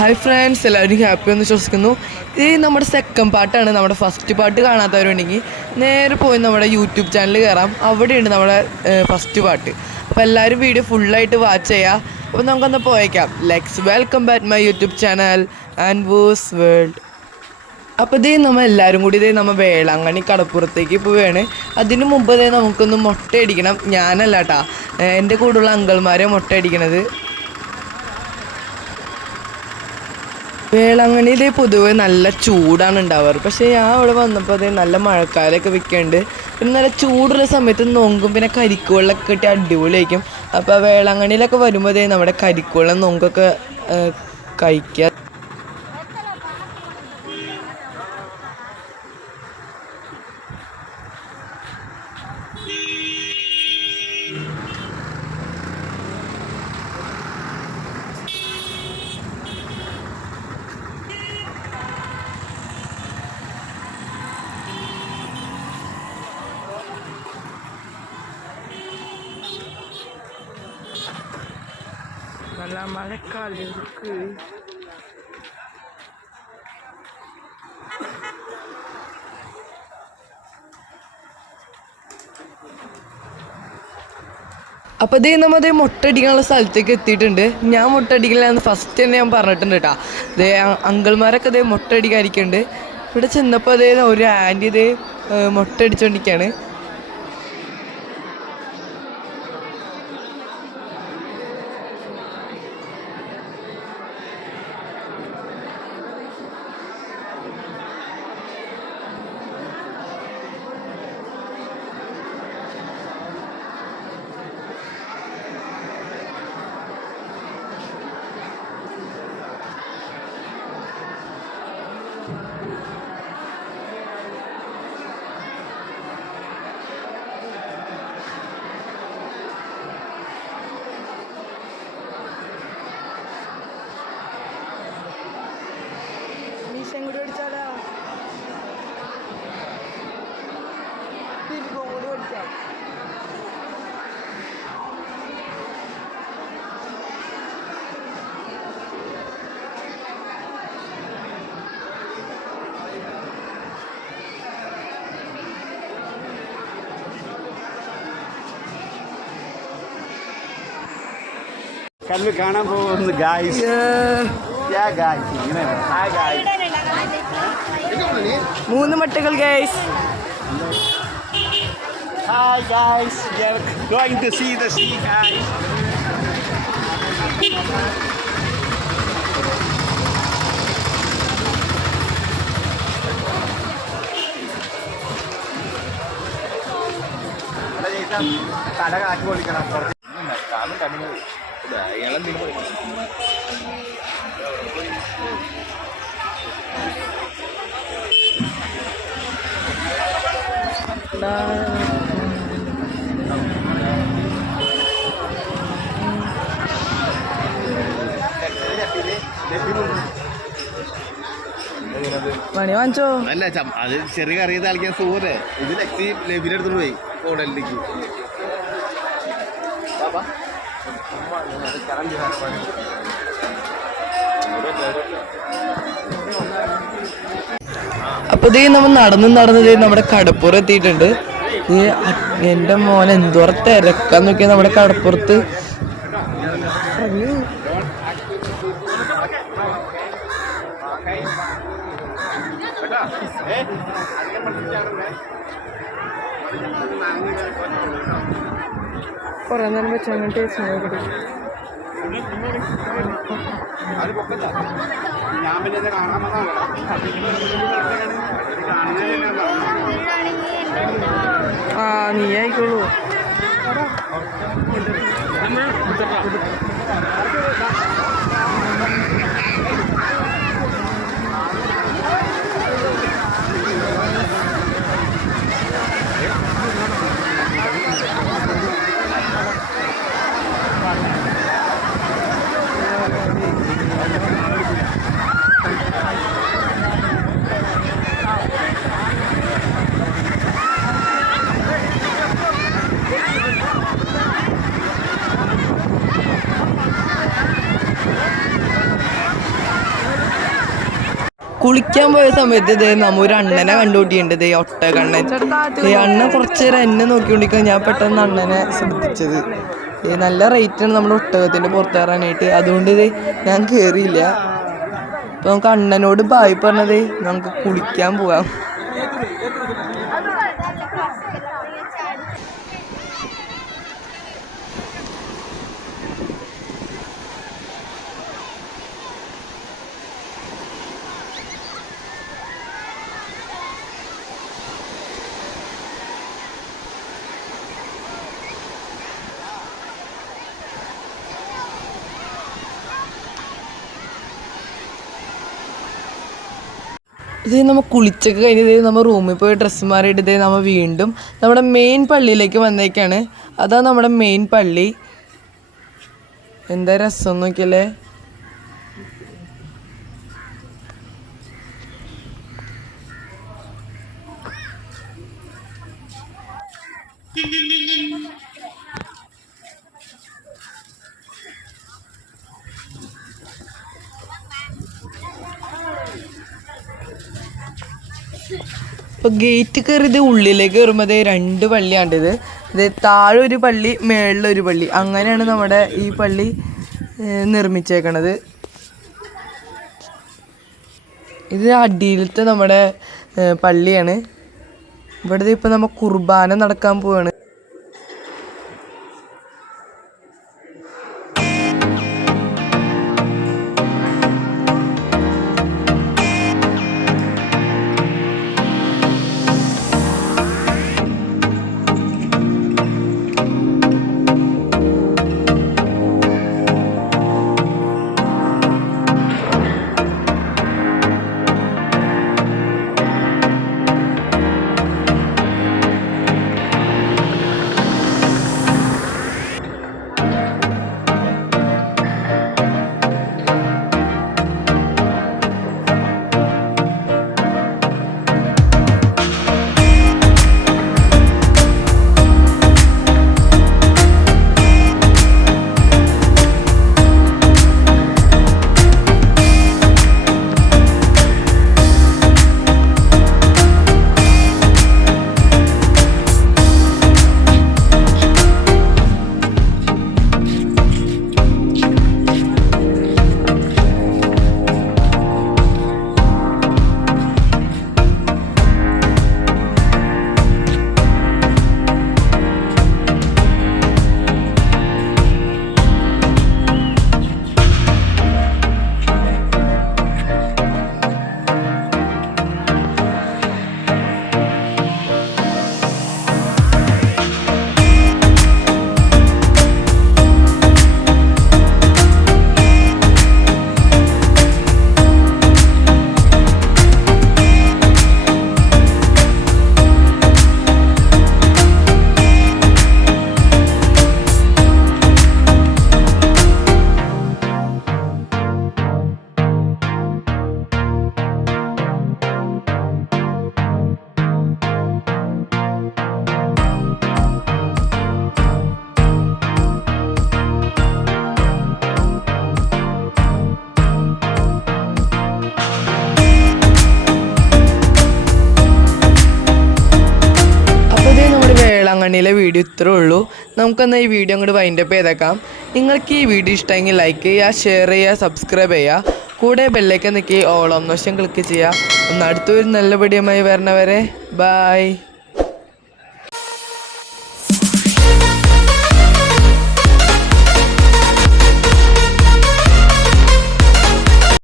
Hi friends, എല്ലാവരും happy എന്ന് വിശ്വസിക്കുന്നു. ഇത് നമ്മുടെ സെക്കൻഡ് പാർട്ടാണ്. നമ്മുടെ ഫസ്റ്റ് പാർട്ട് കാണാത്തവരുണ്ടെങ്കിൽ നേരെ പോയി നമ്മുടെ യൂട്യൂബ് ചാനൽ കയറാം. അവിടെയുണ്ട് നമ്മുടെ ഫസ്റ്റ് പാർട്ട്. അപ്പോൾ എല്ലാവരും വീഡിയോ ഫുള്ളായിട്ട് വാച്ച് ചെയ്യുക. അപ്പോൾ നമുക്കൊന്ന് പോയേക്കാം. Let's welcome back my YouTube channel and who's world. അപ്പോൾ ഇതേ നമ്മൾ എല്ലാവരും കൂടി ഇതേ നമ്മൾ വേളാങ്കണ്ണി കടപ്പുറത്തേക്ക് പോവുകയാണ്. അതിന് മുമ്പ് ഇതേ നമുക്കൊന്ന് മുട്ടയടിക്കണം. ഞാനല്ല കേട്ടോ, എൻ്റെ കൂടെയുള്ള അങ്കിൾമാരെ മുട്ടയടിക്കണത്. വേളാങ്കണ്ണിയിൽ പൊതുവെ നല്ല ചൂടാണ് ഉണ്ടാവാറ്. പക്ഷേ ഞാൻ അവിടെ വന്നപ്പോൾ അത് നല്ല മഴക്കാലമൊക്കെ വിൽക്കുന്നുണ്ട്. പിന്നെ നല്ല ചൂടുള്ള സമയത്ത് നൊങ്കും പിന്നെ കരിക്കുവെള്ളമൊക്കെ കിട്ടി അടിപൊളിയായിരിക്കും. അപ്പോൾ വേളാങ്കണ്ണിയിലൊക്കെ വരുമ്പോൾ നമ്മുടെ കരിക്കുവെള്ളം നൊങ്കൊക്കെ കഴിക്കുക. നല്ല മഴക്കാലത്ത് അപ്പോൾ ഇതേ നമ്മൾ മുട്ടടിക്കാനുള്ള സ്ഥലത്തേക്ക് എത്തിയിട്ടുണ്ട്. ഞാൻ മുട്ടടിക്കലാന്ന് ഫസ്റ്റ് തന്നെ ഞാൻ പറഞ്ഞിട്ടുണ്ട് കേട്ടോ. അതേ അങ്കിൾമാരൊക്കെ അതേ മുട്ടടിക്കാതിരിക്കുന്നുണ്ട്. ഇവിടെ ചെന്നപ്പോൾ അതേ ഒരു ആൻറ്റി ഇതേ മുട്ടടിച്ചുകൊണ്ടിരിക്കുകയാണ്. കല്ല് കാണാൻ പോകുന്നു ഗായ്സ്. മൂന്ന് മുട്ടകൾ guys. Hi guys, we are going to see the sea guys. തല കാറ്റ് പൊളിക്കണം. മണി വാങ്ങിച്ചോ? അല്ല, അത് ചെറിയ കറിയ താളിക്കാൻ സൂര്യ ഇത് ലക്സി ലബിനെടുത്തോണ്ട് പോയി ഹോട്ടലിലേക്ക്. അപ്പോൾ ഇതേ നമ്മൾ നടന്നത് നമ്മുടെ കടപ്പുറം എത്തിയിട്ടുണ്ട്. എൻ്റെ മോൻ എന്തോരം തിരക്കാൻ നോക്കിയാൽ നമ്മുടെ കടപ്പുറത്ത്. കുറേ നേരം വെച്ച് അങ്ങനെ ടേസ്റ്റ് നീ ആയിക്കോളൂ. കുളിക്കാൻ പോയ സമയത്ത് ഇതേ നമ്മ ഒരു അണ്ണനെ കണ്ടുകൂട്ടിയുണ്ട്, ഒട്ടകണ്ണൻ. ഈ അണ്ണൻ കുറച്ച് നേരം എന്നെ നോക്കിക്കൊണ്ടിരിക്കാൻ ഞാൻ പെട്ടെന്ന് അണ്ണനെ ശ്രദ്ധിച്ചത്. നല്ല റേറ്റാണ് നമ്മുടെ ഒട്ടകത്തിൻ്റെ പുറത്ത് കയറാനായിട്ട്, അതുകൊണ്ട് ഇത് ഞാൻ കയറിയില്ല. അപ്പോൾ നമുക്ക് അണ്ണനോട് ബായ് പറഞ്ഞത് നമുക്ക് കുളിക്കാൻ പോവാം. ഇത് നമ്മൾ കുളിച്ചൊക്കെ കഴിഞ്ഞത് നമ്മൾ റൂമിൽ പോയി ഡ്രസ്സ് മാറിയിട്ട് നമ്മൾ വീണ്ടും നമ്മുടെ മെയിൻ പള്ളിയിലേക്ക് വന്നേക്കാണ്. അതാണ് നമ്മുടെ മെയിൻ പള്ളി. എന്താ രസം നോക്കിയല്ലേ. ഇപ്പോൾ ഗേറ്റ് കയറിയത് ഉള്ളിലേക്ക് കയറുമ്പോൾ 2 പള്ളിയാണിത്. ഇത് താഴെ ഒരു പള്ളി, മേളിലൊരു പള്ളി, അങ്ങനെയാണ് നമ്മുടെ ഈ പള്ളി നിർമ്മിച്ചേക്കണത്. ഇത് അടിയിലത്തെ നമ്മുടെ പള്ളിയാണ്. ഇവിടെ ഇപ്പോൾ നമ്മൾ കുർബാന നടക്കാൻ പോവാണ്. വേളാങ്കണ്ണിയിലെ വീഡിയോ ഇത്രേ ഉള്ളൂ. നമുക്കെന്നാൽ ഈ വീഡിയോ അങ്ങോട്ട് വൈൻഡപ്പ് ചെയ്തേക്കാം. നിങ്ങൾക്ക് ഈ വീഡിയോ ഇഷ്ടമെങ്കിൽ ലൈക്ക് ചെയ്യുക, ഷെയർ ചെയ്യുക, സബ്സ്ക്രൈബ് ചെയ്യുക. കൂടെ ബെല്ലൈക്കൻ നിൽക്കി ഓൾ ഓപ്ഷൻ ക്ലിക്ക് ചെയ്യുക. ഒന്ന് അടുത്തൊരു നല്ല വീഡിയോയുമായി വരണവരെ ബൈ.